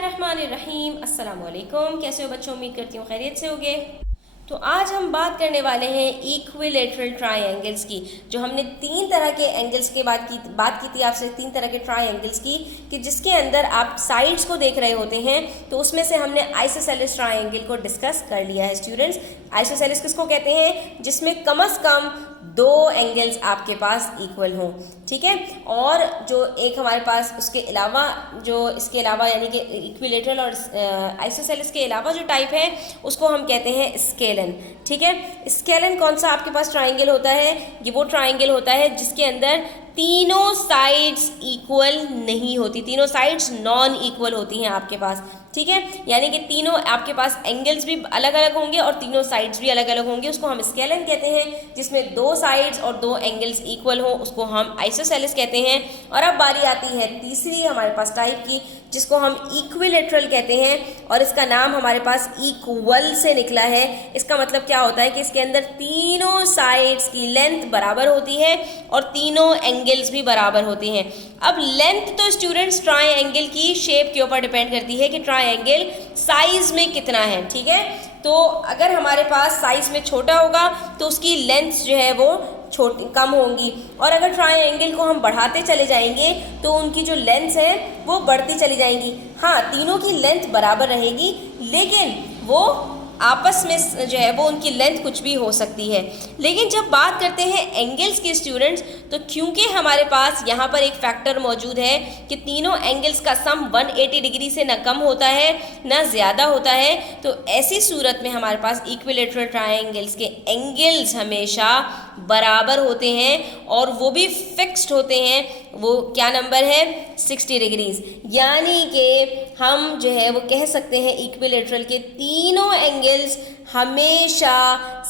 बिस्मिल्लाहिर्रहमानिर्रहीम। अस्सलाम वालेकुम। कैसे हो बच्चों? उम्मीद करती हूँ खैरियत से होगे। तो आज हम बात करने वाले हैं इक्विलेटरल ट्रायंगल्स की। जो हमने तीन तरह के एंगल्स के बात की थी आपसे, तीन तरह के ट्रायंगल्स की, कि जिसके अंदर आप साइड्स को देख रहे होते हैं। तो उसमें से हमने आइसोसेलेस ट्रायंगल को डिस्कस कर लिया है स्टूडेंट्स। आइसोसेलेस किसको कहते हैं? जिसमें कम से कम दो एंगल्स आपके पास इक्वल हों, ठीक है। और जो एक हमारे पास उसके अलावा इसके अलावा यानी कि इक्विलेटरल और आइसोसेलेस के अलावा जो टाइप है उसको हम कहते हैं स्केलन, ठीक है। स्केलन कौन सा आपके पास ट्राइंगल होता है? ये वो ट्राइंगल होता है जिसके अंदर तीनों साइड्स इक्वल नहीं होती, तीनों साइड्स नॉन इक्वल होती हैं आपके पास, ठीक है। यानी कि तीनों आपके पास एंगल्स भी अलग अलग होंगे और तीनों साइड्स भी अलग अलग होंगे, उसको हम स्केलन कहते हैं। जिसमें दो साइड्स और दो एंगल्स इक्वल हो उसको हम आइसोसेलेस कहते हैं। और अब बारी आती है तीसरी हमारे पास टाइप की, जिसको हम इक्विलेटरल कहते हैं। और इसका नाम हमारे पास इक्वल से निकला है। इसका मतलब क्या होता है कि इसके अंदर तीनों साइड्स की लेंथ बराबर होती है और तीनों एंगल्स भी बराबर होते हैं। अब लेंथ तो स्टूडेंट्स ट्रायंगल की शेप के ऊपर डिपेंड करती है कि ट्रायंगल साइज में कितना है, ठीक है। तो अगर हमारे पास साइज में छोटा होगा तो उसकी लेंथ जो है वो छोटी कम होंगी, और अगर ट्रायंगल को हम बढ़ाते चले जाएंगे तो उनकी जो लेंथ है वो बढ़ती चली जाएंगी। हाँ, तीनों की लेंथ बराबर रहेगी, लेकिन वो आपस में जो है वो उनकी लेंथ कुछ भी हो सकती है। लेकिन जब बात करते हैं एंगल्स के स्टूडेंट्स, तो क्योंकि हमारे पास यहाँ पर एक फैक्टर मौजूद है कि तीनों एंगल्स का सम 180 डिग्री से न कम होता है न ज़्यादा होता है, तो ऐसी सूरत में हमारे पास इक्विलेटरल ट्रायंगल्स के एंगल्स हमेशा बराबर होते हैं और वो भी फिक्स्ड होते हैं। वो क्या नंबर है? 60 डिग्रीज। यानी कि हम जो है वो कह सकते हैं इक्विलेटरल के तीनों एंगल्स हमेशा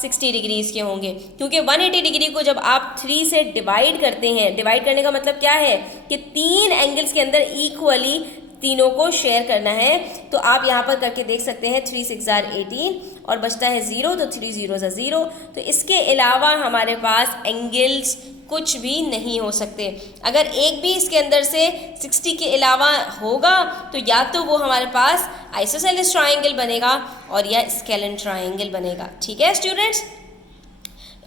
60 डिग्रीज के होंगे, क्योंकि 180 डिग्री को जब आप 3 से डिवाइड करते हैं, डिवाइड करने का मतलब क्या है कि तीन एंगल्स के अंदर इक्वली तीनों को शेयर करना है। तो आप यहाँ पर करके देख सकते हैं 3 6 18 और बचता है 0, तो 3 0 0। तो इसके अलावा हमारे पास एंगल्स कुछ भी नहीं हो सकते। अगर एक भी इसके अंदर से 60 के अलावा होगा तो या तो वो हमारे पास आइसोसेलेस ट्रायंगल बनेगा और या स्केलन ट्रायंगल बनेगा, ठीक है स्टूडेंट्स।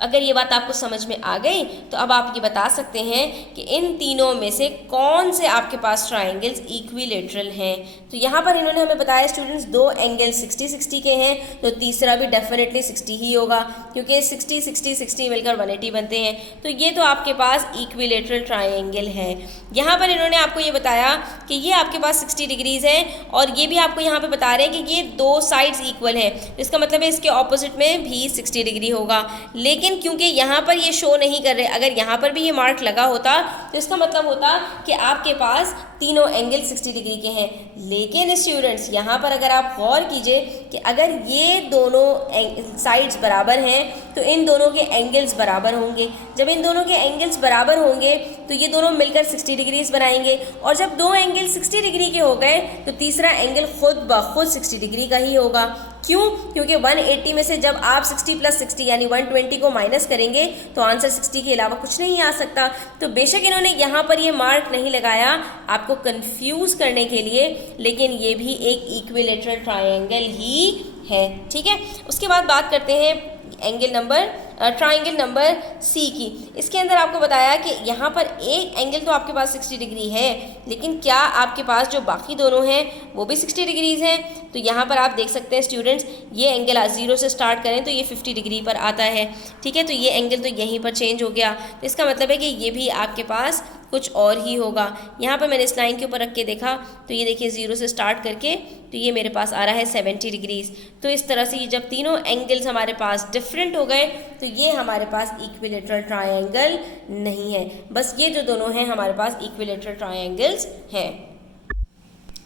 अगर ये बात आपको समझ में आ गई तो अब आप ये बता सकते हैं कि इन तीनों में से कौन से आपके पास ट्रायंगल्स इक्विलेटरल हैं। तो यहाँ पर इन्होंने हमें बताया स्टूडेंट्स दो एंगल 60 60 के हैं, तो तीसरा भी डेफिनेटली 60 ही होगा, क्योंकि 60 60 60 मिलकर 180 बनते हैं। तो ये तो आपके पास इक्विलेटरल ट्रायंगल है। यहाँ पर इन्होंने आपको ये बताया कि ये आपके पास 60 डिग्रीज है और ये भी आपको यहाँ पर बता रहे हैं कि ये दो साइड्स इक्वल है। इसका मतलब है इसके ऑपोजिट में भी 60 डिग्री होगा। लेकिन क्योंकि यहाँ पर ये शो नहीं कर रहे, अगर यहाँ पर भी ये मार्क लगा होता तो इसका मतलब होता कि आपके पास तीनों एंगल 60 डिग्री के हैं। लेकिन स्टूडेंट्स यहाँ पर अगर आप गौर कीजिए कि अगर ये दोनों साइड्स बराबर हैं तो इन दोनों के एंगल्स बराबर होंगे। जब इन दोनों के एंगल्स बराबर होंगे तो ये दोनों मिलकर 60 डिग्रीज बनाएंगे, और जब दो एंगल 60 डिग्री के हो गए तो तीसरा एंगल खुद ब खुद 60 डिग्री का ही होगा। क्यों? क्योंकि 180 में से जब आप 60 + 60 यानी 120 को माइनस करेंगे तो आंसर 60 के अलावा कुछ नहीं आ सकता। तो बेशक इन्होंने यहाँ पर ये मार्क नहीं लगाया आपको कंफ्यूज करने के लिए, लेकिन ये भी एक इक्विलेटरल ट्रायंगल ही है, ठीक है। उसके बाद बात करते हैं ट्रायंगल नंबर सी की। इसके अंदर आपको बताया कि यहाँ पर एक एंगल तो आपके पास 60 डिग्री है, लेकिन क्या आपके पास जो बाकी दोनों हैं वो भी 60 डिग्रीज हैं? तो यहाँ पर आप देख सकते हैं स्टूडेंट्स, ये एंगल 0 से स्टार्ट करें तो ये 50 डिग्री पर आता है, ठीक है। तो ये एंगल तो यहीं पर चेंज हो गया, तो इसका मतलब है कि ये भी आपके पास कुछ और ही होगा। यहाँ पर मैंने इस लाइन के ऊपर रख के देखा तो ये देखिए 0 से स्टार्ट करके तो ये मेरे पास आ रहा है 70 डिग्रीज। तो इस तरह से ये जब तीनों एंगल्स हमारे पास डिफरेंट हो गए तो ये हमारे पास इक्विलेटरल ट्रायंगल नहीं है। बस ये जो दोनों हैं हमारे पास इक्विलेटरल ट्रायंगल्स हैं।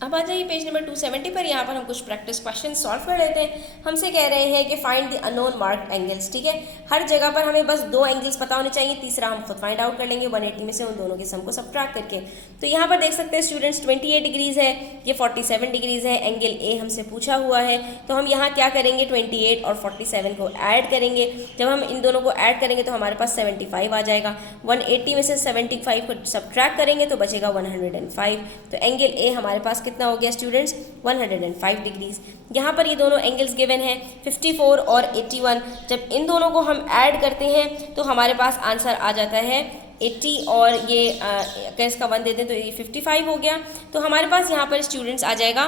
अब आ जाइए पेज नंबर 270 पर। यहाँ पर हम कुछ प्रैक्टिस क्वेश्चन सॉल्व कर लेते हैं। हमसे कह रहे हैं कि find the unknown marked angles, ठीक है। हर जगह पर हमें बस दो एंगल्स पता होने चाहिए, तीसरा हम खुद फाइंड आउट कर लेंगे 180 में से उन दोनों के सम को सब्ट्रैक्ट करके। तो यहाँ पर देख सकते हैं स्टूडेंट्स 28 डिग्रीज है, ये 47 डिग्रीज है, एंगल ए हमसे पूछा हुआ है। तो हम यहाँ क्या करेंगे, 28 और 47 को ऐड करेंगे। जब हम इन दोनों को ऐड करेंगे तो हमारे पास 75 आ जाएगा। 180 में से 75 को सब्ट्रैक्ट करेंगे तो बचेगा 105। तो एंगल ए हमारे पास कितना हो गया स्टूडेंट्स 105 डिग्रीज। यहाँ पर ये दोनों एंगल्स गिवन हैं 54 और 81। जब इन दोनों को हम ऐड करते हैं तो हमारे पास आंसर आ जाता है 80 और ये अगर इसका 1 दे दें तो ये 55 हो गया। तो हमारे पास यहाँ पर स्टूडेंट्स आ जाएगा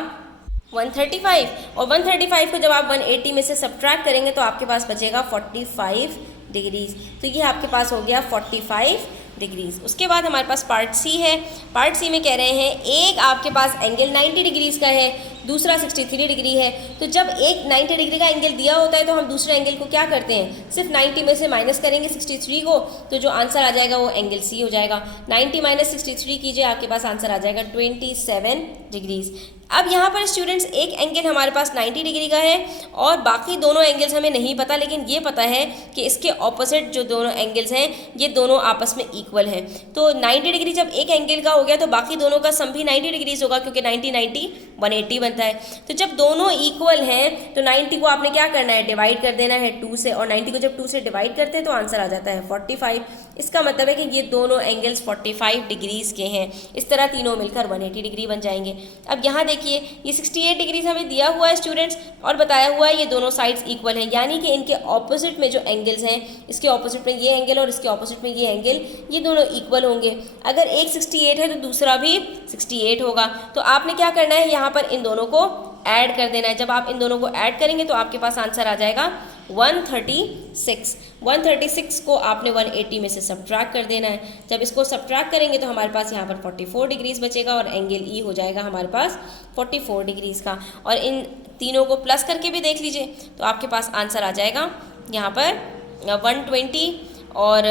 135 और 135 को जब आप 180 में से सब्ट्रैक्ट करेंगे तो आपके पास बचेगा 45 डिग्रीज। तो ये आपके पास हो गया 45 डिग्रीज। उसके बाद हमारे पास पार्ट सी है। पार्ट सी में कह रहे हैं एक आपके पास एंगल 90 डिग्रीज का है, दूसरा 63 डिग्री है। तो जब एक 90 डिग्री का एंगल दिया होता है तो हम दूसरे एंगल को क्या करते हैं, सिर्फ 90 में से माइनस करेंगे 63 को, तो जो आंसर आ जाएगा वो एंगल सी हो जाएगा। 90 माइनस 63 कीजिए, आपके पास आंसर आ जाएगा 27 डिग्रीज। अब यहाँ पर स्टूडेंट्स एक एंगल हमारे पास 90 डिग्री का है और बाकी दोनों एंगल्स हमें नहीं पता, लेकिन ये पता है कि इसके ऑपोजिट जो दोनों एंगल्स हैं ये दोनों आपस में इक्वल हैं। तो 90 डिग्री जब एक एंगल का हो गया तो बाकी दोनों का सम भी 90 डिग्रीज होगा, क्योंकि 90 90 180 बनता है। तो जब दोनों इक्वल हैं तो 90 को आपने क्या करना है, डिवाइड कर देना है 2 से, और 90 को जब 2 से डिवाइड करते हैं तो आंसर आ जाता है 45। इसका मतलब है कि ये दोनों एंगल्स 45 डिग्रीज के हैं। इस तरह तीनों मिलकर 180 डिग्री बन जाएंगे। अब यहाँ देखिए ये 68 डिग्रीज हमें दिया हुआ है स्टूडेंट्स और बताया हुआ है ये दोनों साइड्स इक्वल हैं, यानी कि इनके ऑपोजिट में जो एंगल्स हैं, इसके ऑपोजिट में ये एंगल और इसके ऑपोजिट में ये एंगल, ये दोनों इक्वल होंगे। अगर एक 68 है तो दूसरा भी 68 होगा। तो आपने क्या करना है, यहाँ पर इन दोनों को ऐड कर देना है। जब आप इन दोनों को ऐड करेंगे तो आपके पास आंसर आ जाएगा 136। 136 को आपने 180 में से सब्ट्रैक्ट कर देना है। जब इसको सब्ट्रैक्ट करेंगे तो हमारे पास यहाँ पर 44 डिग्रीज बचेगा और एंगल ई हो जाएगा हमारे पास 44 डिग्रीज का। और इन तीनों को प्लस करके भी देख लीजिए तो आपके पास आंसर आ जाएगा यहाँ पर 120 और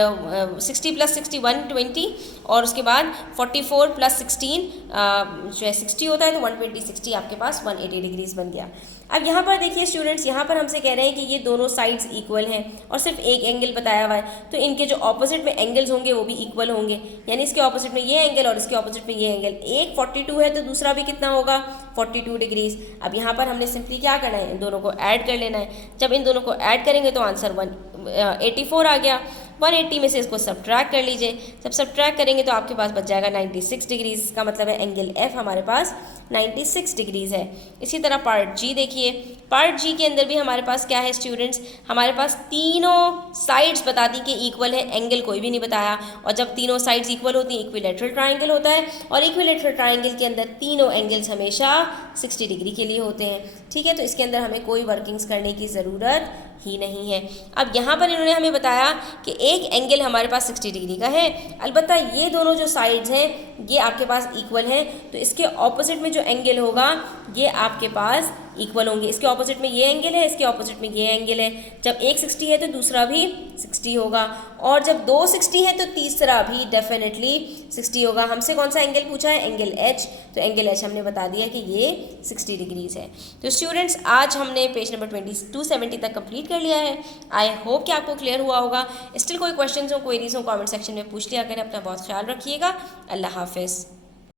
60 प्लस 60 120 और उसके बाद 44 प्लस 16 जो है 60 होता है, तो 120 60 आपके पास 180 डिग्रीज बन गया। अब यहाँ पर देखिए स्टूडेंट्स, यहाँ पर हमसे कह रहे हैं कि ये दोनों साइड्स इक्वल हैं और सिर्फ एक एंगल बताया हुआ है, तो इनके जो ऑपोजिट में एंगल्स होंगे वो भी इक्वल होंगे, यानी इसके ऑपोजिट में ये एंगल और इसके ऑपोजिट में ये एंगल। एक 42 है तो दूसरा भी कितना होगा 42 डिग्रीज। अब यहाँ पर हमने सिंपली क्या करना है, इन दोनों को ऐड कर लेना है। जब इन दोनों को ऐड करेंगे तो आंसर 184 आ गया। 180 में से इसको सब्ट्रैक्ट कर लीजिए। जब सब्ट्रैक्ट करेंगे तो आपके पास बच जाएगा 96 डिग्रीज। इसका मतलब है एंगल एफ हमारे पास 96 डिग्रीज है। इसी तरह पार्ट जी देखिए। पार्ट जी के अंदर भी हमारे पास क्या है स्टूडेंट्स, हमारे पास तीनों साइड्स बता दी कि इक्वल है, एंगल कोई भी नहीं बताया। और जब तीनों साइड्स इक्वल होती हैं इक्विलैटरल ट्रायंगल होता है, और इक्विलैटरल ट्रायंगल के अंदर तीनों एंगल्स हमेशा 60 डिग्री के लिए होते हैं। ठीक है, तो इसके अंदर हमें कोई वर्किंग्स करने की ज़रूरत ही नहीं है। अब यहाँ पर इन्होंने हमें बताया कि एक एंगल हमारे पास 60 डिग्री का है, अलबत्ता ये दोनों जो साइड्स हैं ये आपके पास इक्वल हैं, तो इसके ऑपोजिट में जो एंगल होगा ये आपके पास इक्वल होंगे। इसके ऑपोजिट में ये एंगल है, इसके ऑपोजिट में ये एंगल है। जब एक 60 है तो दूसरा भी 60 होगा, और जब दो 60 है तो तीसरा भी डेफिनेटली 60 होगा। हमसे कौन सा एंगल पूछा है, एंगल एच, तो एंगल एच हमने बता दिया कि ये 60 डिग्रीज है। तो स्टूडेंट्स आज हमने पेज नंबर 270 तक कंप्लीट कर लिया है। आई होप कि आपको क्लियर हुआ होगा। स्टिल कोई क्वेश्चन हो, क्वेरीज हो, कमेंट सेक्शन में पूछ लिया करें। अपना बहुत ख्याल रखिएगा। अल्लाह हाफिज़।